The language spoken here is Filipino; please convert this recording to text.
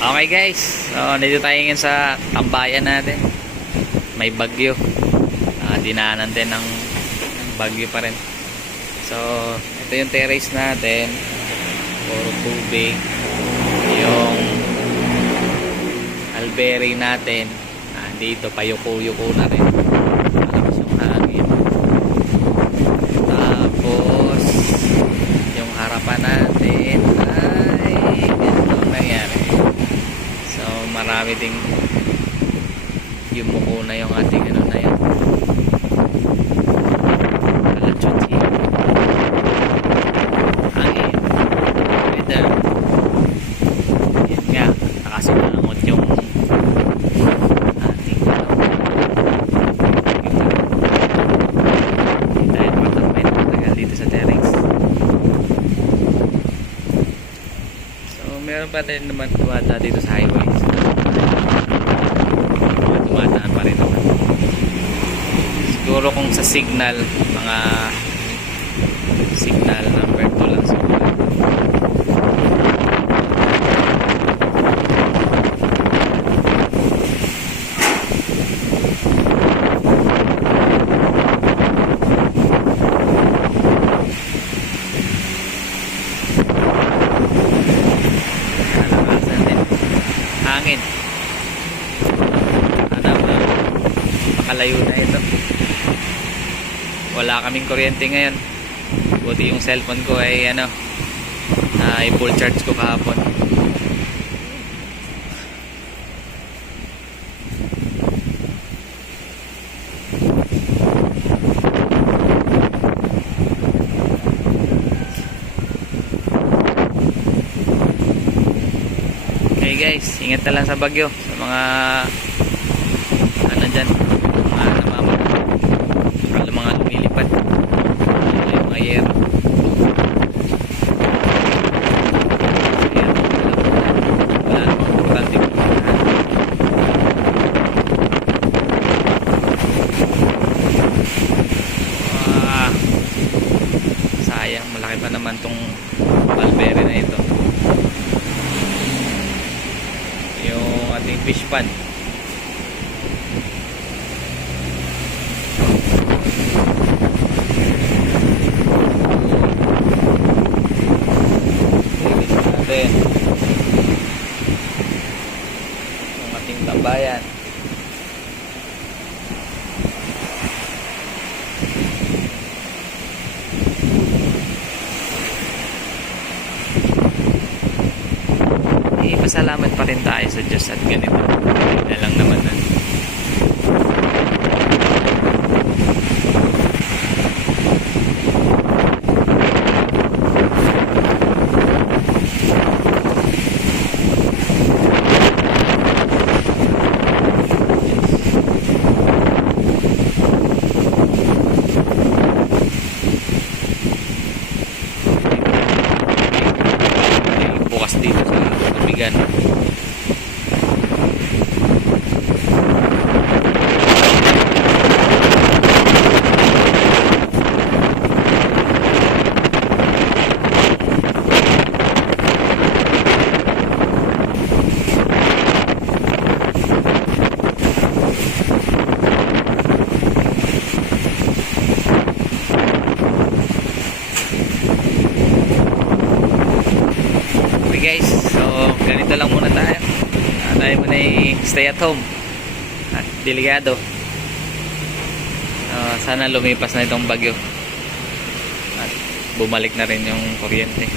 Okay guys, so dito tayo ngayon sa tambayan natin. May bagyo. Dinaanan din ng bagyo pa rin. So ito yung terrace natin. Puro tubig. Yung alberry natin dito payuko-yuko na rin. Malakas yung hangin. Tapos yung harapan natin ay ganito nangyari. So marami ding yumuko na yung ating ano na yan. Kalachotsi. Hangin. Weather. Yan nga. Nakasimangot yung ating hindi tayo nakatambay na matagal dito sa terrace. So meron pa rin naman tumata dito sa highway. Dumadaan pa rin naman. Siguro kung sa signal, mga signal number 2 lang siguro. Nalakasan din. Hangin. Makalayo na ito. Wala kaming kuryente ngayon. Buti yung cellphone ko ay i-full charge ko kahapon. Okay guys, ingat na lang sa bagyo. Sa mga dyan, mga namamaga, mga lumilipad, yung mga yero. Wala namang importante mo. Sayang, malaki pa naman tong alberry na ito. Yung ating fish pond. Yung ating tambayan. Pasalamat pa rin tayo sa Diyos at ganito na lang naman na. Bukas dito sa tubigan. Guys, so ganito lang muna tayo. Tayo muna stay at home at delikado. Sana lumipas na itong bagyo at bumalik na rin yung kuryente.